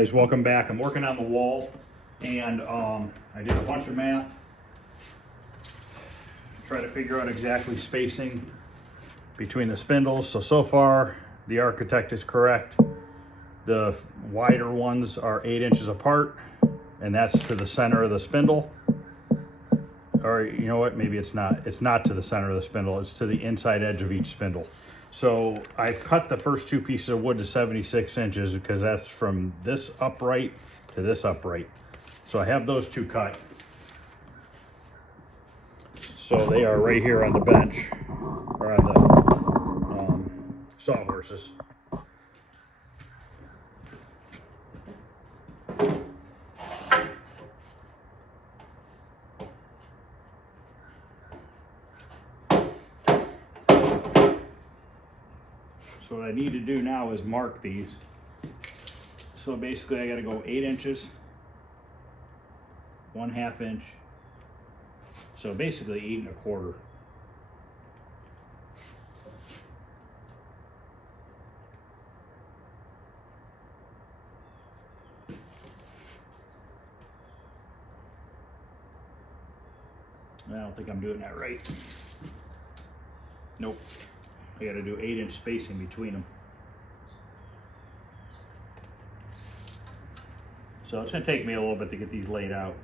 guys, welcome back. I'm working on the wall, and I did a bunch of math, try to figure out exactly spacing between the spindles. So far the architect is correct. The wider ones are 8 inches apart, and that's to the center of the spindle. Or you know what, maybe it's not to the center of the spindle, it's to the inside edge of each spindle. So I've cut the first 2 pieces of wood to 76 inches because that's from this upright to this upright. So I have those 2 cut. So they are right here on the bench, or on the sawhorses. So what I need to do now is mark these. So basically I got to go 8 inches, 1/2 inch. So basically 8 1/4. I don't think I'm doing that right. Nope. I got to do 8 inch spacing between them. So it's going to take me a little bit to get these laid out.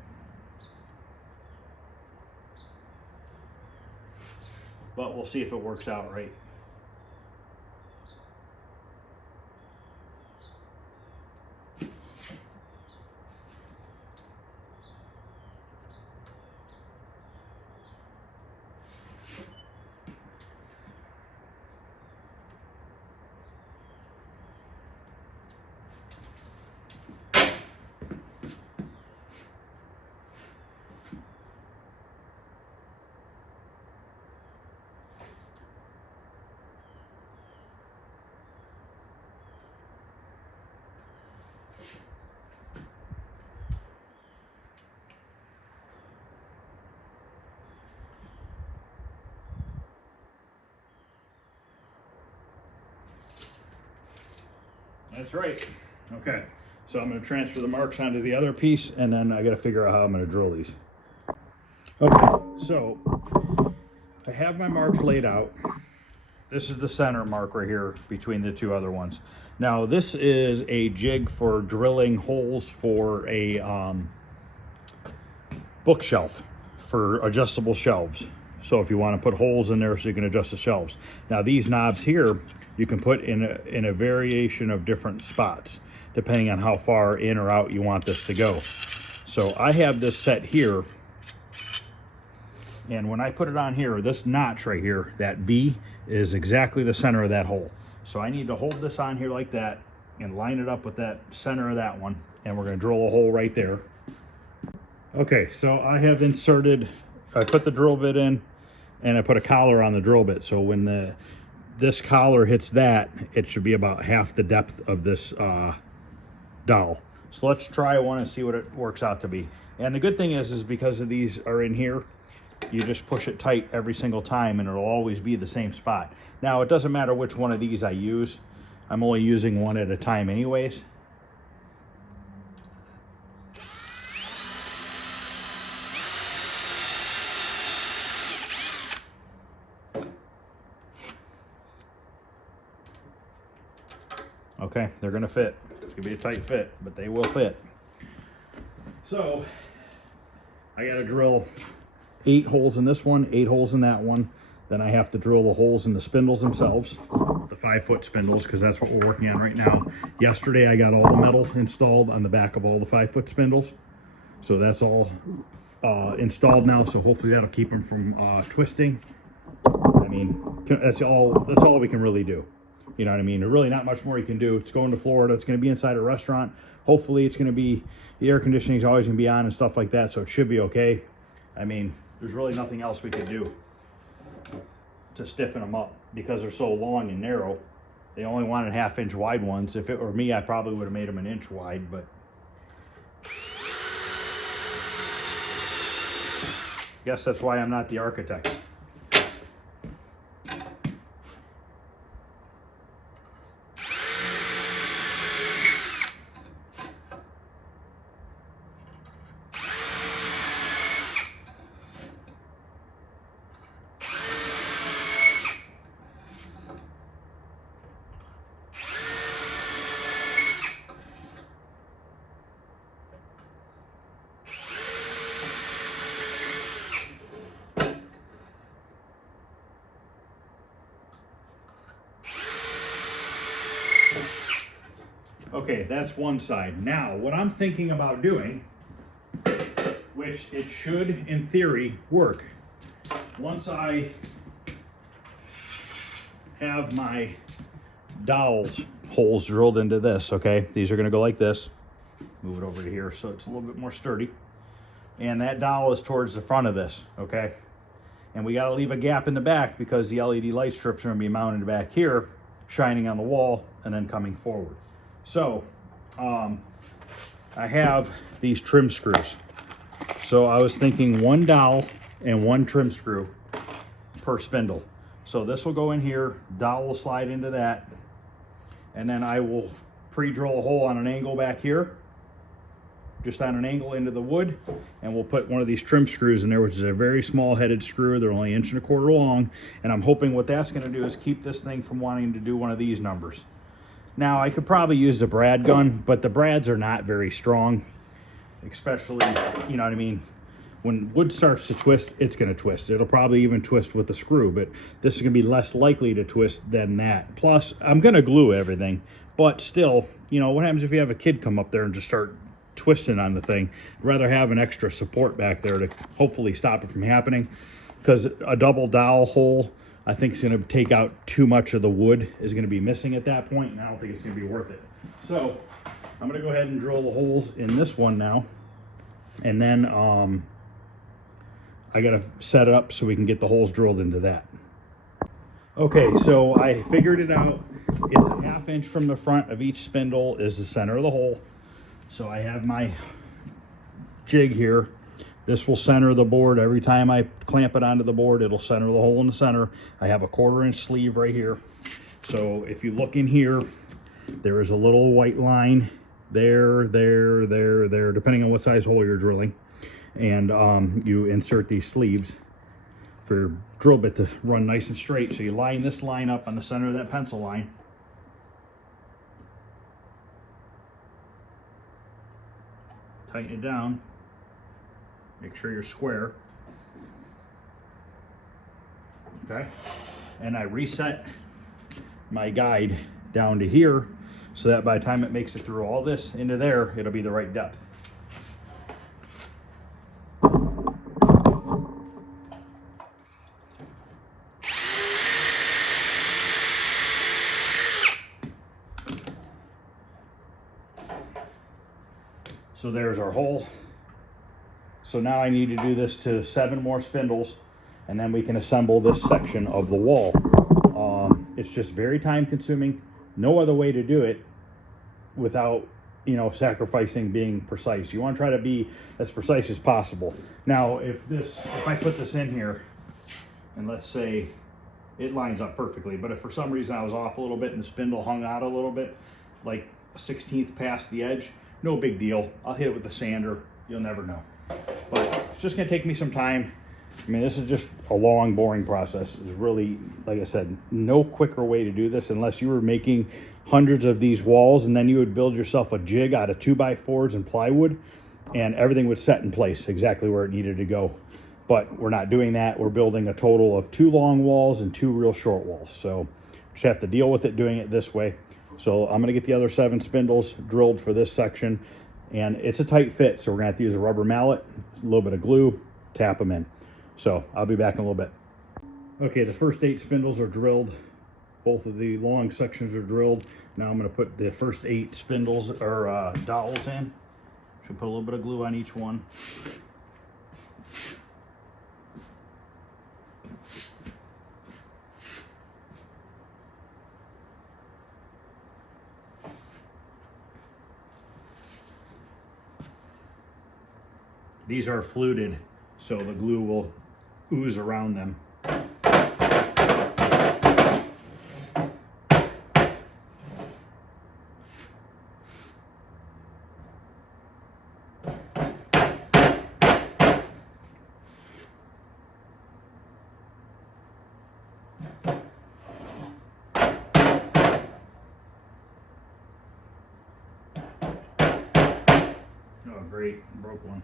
But we'll see if it works out right. That's right. Okay, so I'm going to transfer the marks onto the other piece, and then I got to figure out how I'm going to drill these. Okay, so I have my marks laid out. This is the center mark right here between the 2 other ones. Now this is a jig for drilling holes for a bookshelf, for adjustable shelves. So if you want to put holes in there so you can adjust the shelves. Now these knobs here you can put in a variation of different spots depending on how far in or out you want this to go. So I have this set here, and when I put it on here, this notch right here, that V, is exactly the center of that hole. So I need to hold this on here like that and line it up with that center of that one, and we're going to drill a hole right there. Okay, so I have inserted, I put the drill bit in, and I put a collar on the drill bit. So when this collar hits that, it should be about half the depth of this dowel. So let's try one and see what it works out to be. And the good thing is because of these are in here, you just push it tight every single time and it'll always be the same spot. Now it doesn't matter which one of these I use. I'm only using one at a time anyways. Okay, they're gonna fit. It's gonna be a tight fit, but they will fit. So I gotta drill 8 holes in this one, 8 holes in that one. Then I have to drill the holes in the spindles themselves, the 5-foot spindles, because that's what we're working on right now. Yesterday I got all the metal installed on the back of all the 5-foot spindles. So that's all installed now, so hopefully that'll keep them from twisting. I mean, that's all we can really do. You know what I mean? There's really not much more you can do. It's going to Florida. It's going to be inside a restaurant. Hopefully it's going to be, the air conditioning is always going to be on and stuff like that, so it should be okay. I mean, there's really nothing else we could do to stiffen them up because they're so long and narrow. They only wanted 1/2 inch wide ones. If it were me, I probably would have made them 1 inch wide, but I guess that's why I'm not the architect. Okay, that's one side. Now, what I'm thinking about doing, which it should, in theory, work. Once I have my dowels holes drilled into this, okay? These are gonna go like this. Move it over to here so it's a little bit more sturdy. And that dowel is towards the front of this, okay? And we gotta leave a gap in the back because the LED light strips are gonna be mounted back here, shining on the wall and then coming forward. So, I have these trim screws. So I was thinking one dowel and one trim screw per spindle. So this will go in here, dowel will slide into that, and then I will pre-drill a hole on an angle back here, just on an angle into the wood, and we'll put one of these trim screws in there, which is a very small headed screw. They're only 1.25 inches long, and I'm hoping what that's going to do is keep this thing from wanting to do one of these numbers. Now I could probably use the brad gun, but the brads are not very strong, especially, you know what I mean, when wood starts to twist, it's going to twist. It'll probably even twist with the screw, but this is going to be less likely to twist than that. Plus, I'm going to glue everything, but still, you know, what happens if you have a kid come up there and just start twisting on the thing? I'd rather have an extra support back there to hopefully stop it from happening, because a double dowel hole, I think, is going to take out too much of the wood, is going to be missing at that point, and I don't think it's going to be worth it. So I'm going to go ahead and drill the holes in this one now, and then I got to set it up so we can get the holes drilled into that. Okay, so I figured it out. It's a 1/2 inch from the front of each spindle is the center of the hole. So I have my jig here. This will center the board. Every time I clamp it onto the board, it'll center the hole in the center. I have a 1/4 inch sleeve right here. So if you look in here, there is a little white line there, depending on what size hole you're drilling. And you insert these sleeves for your drill bit to run nice and straight. So you line this line up on the center of that pencil line. Tighten it down. Make sure you're square. Okay. And I reset my guide down to here so that by the time it makes it through all this into there, it'll be the right depth. So there's our hole. So now I need to do this to 7 more spindles, and then we can assemble this section of the wall. It's just very time consuming. No other way to do it without, you know, sacrificing being precise. You want to try to be as precise as possible. Now, if I put this in here, and let's say it lines up perfectly, but if for some reason I was off a little bit and the spindle hung out a little bit, like a 1/16 past the edge, no big deal. I'll hit it with a sander. You'll never know. But it's just going to take me some time. I mean, this is just a long, boring process. It's really, like I said, no quicker way to do this unless you were making hundreds of these walls, and then you would build yourself a jig out of 2x4s and plywood, and everything would set in place exactly where it needed to go. But we're not doing that. We're building a total of 2 long walls and 2 real short walls. So just have to deal with it doing it this way. So I'm going to get the other 7 spindles drilled for this section, and it's a tight fit, so we're going to have to use a rubber mallet, a little bit of glue, tap them in. So I'll be back in a little bit. Okay, the first 8 spindles are drilled. Both of the long sections are drilled. Now I'm going to put the first 8 spindles or dowels in. Should put a little bit of glue on each one. These are fluted, so the glue will ooze around them. Oh, great, broke one.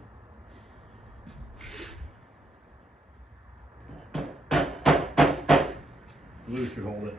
Glue should hold it.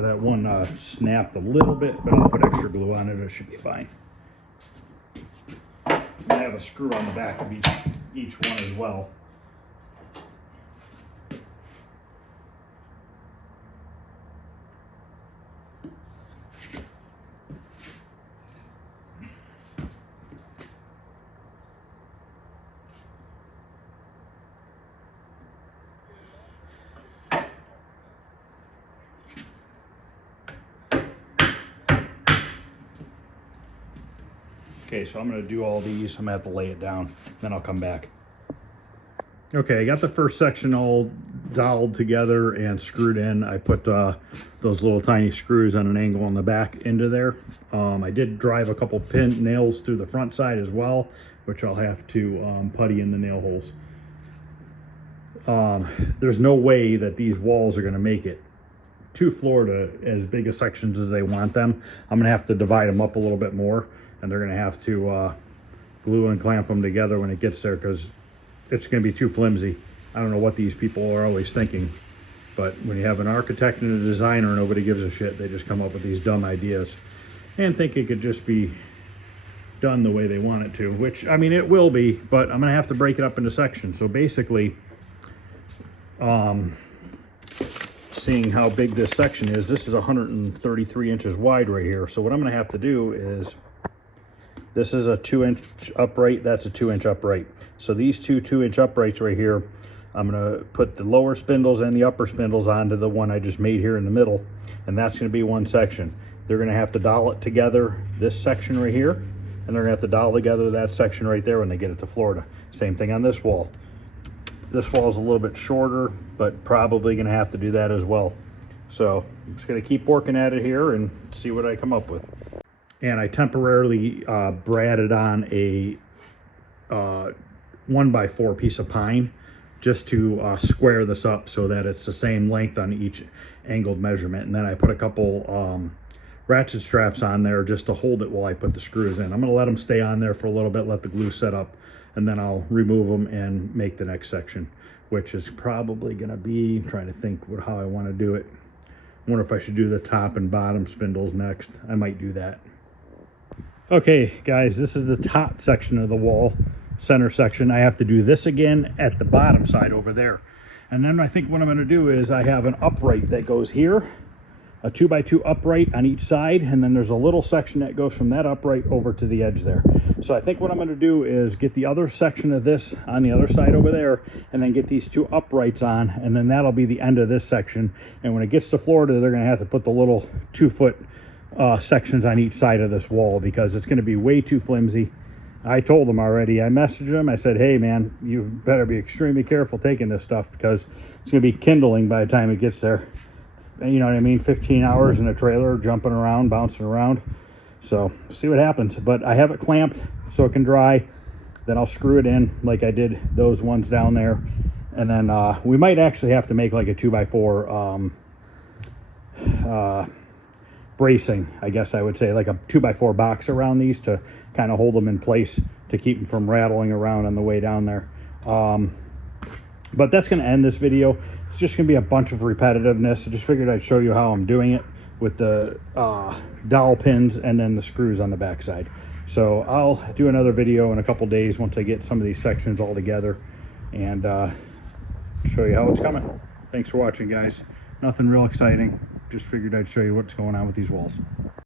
Yeah, that one snapped a little bit, but I'll put extra glue on it. It should be fine. I have a screw on the back of each one as well. Okay, so I'm going to do all these. I'm going to have to lay it down, then I'll come back. Okay, I got the first section all doweled together and screwed in. I put those little tiny screws on an angle on the back into there. I did drive a couple pin nails through the front side as well, which I'll have to putty in the nail holes. There's no way that these walls are going to make it to Florida as big a sections as they want them. I'm going to have to divide them up a little bit more, and they're going to have to glue and clamp them together when it gets there, because it's going to be too flimsy. I don't know what these people are always thinking, but when you have an architect and a designer, nobody gives a shit. They just come up with these dumb ideas and think it could just be done the way they want it to, which, I mean, it will be, but I'm going to have to break it up into sections. So basically, seeing how big this section is, this is 133 inches wide right here. So what I'm going to have to do is, this is a 2-inch upright, that's a 2-inch upright. So these two 2-inch uprights right here, I'm going to put the lower spindles and the upper spindles onto the one I just made here in the middle, and that's going to be one section. They're going to have to dowel it together, this section right here, and they're going to have to dowel together that section right there when they get it to Florida. Same thing on this wall. This wall is a little bit shorter, but probably going to have to do that as well. So I'm just going to keep working at it here and see what I come up with. And I temporarily bradded on a 1x4 piece of pine just to square this up so that it's the same length on each angled measurement. And then I put a couple ratchet straps on there just to hold it while I put the screws in. I'm going to let them stay on there for a little bit, let the glue set up, and then I'll remove them and make the next section, which is probably going to be, I'm trying to think how I want to do it. I wonder if I should do the top and bottom spindles next. I might do that. Okay guys, this is the top section of the wall, center section. I have to do this again at the bottom side over there. And then I think what I'm going to do is I have an upright that goes here, a 2x2 upright on each side, and then there's a little section that goes from that upright over to the edge there. So I think what I'm going to do is get the other section of this on the other side over there, and then get these two uprights on, and then that'll be the end of this section. And when it gets to Florida, they're going to have to put the little 2-foot sections on each side of this wall, because it's going to be way too flimsy. I told them already. I messaged them. I said, hey man, you better be extremely careful taking this stuff, because it's going to be kindling by the time it gets there. And you know what I mean? 15 hours in a trailer, jumping around, bouncing around. So see what happens. But I have it clamped so it can dry. Then I'll screw it in like I did those ones down there. And then we might actually have to make like a 2x4 bracing, I guess I would say, like a 2x4 box around these to kind of hold them in place to keep them from rattling around on the way down there. But that's going to end this video. It's just going to be a bunch of repetitiveness. I just figured I'd show you how I'm doing it with the dowel pins and then the screws on the back side. So I'll do another video in a couple days once I get some of these sections all together and show you how it's coming. Thanks for watching, guys. Nothing real exciting. Just figured I'd show you what's going on with these walls.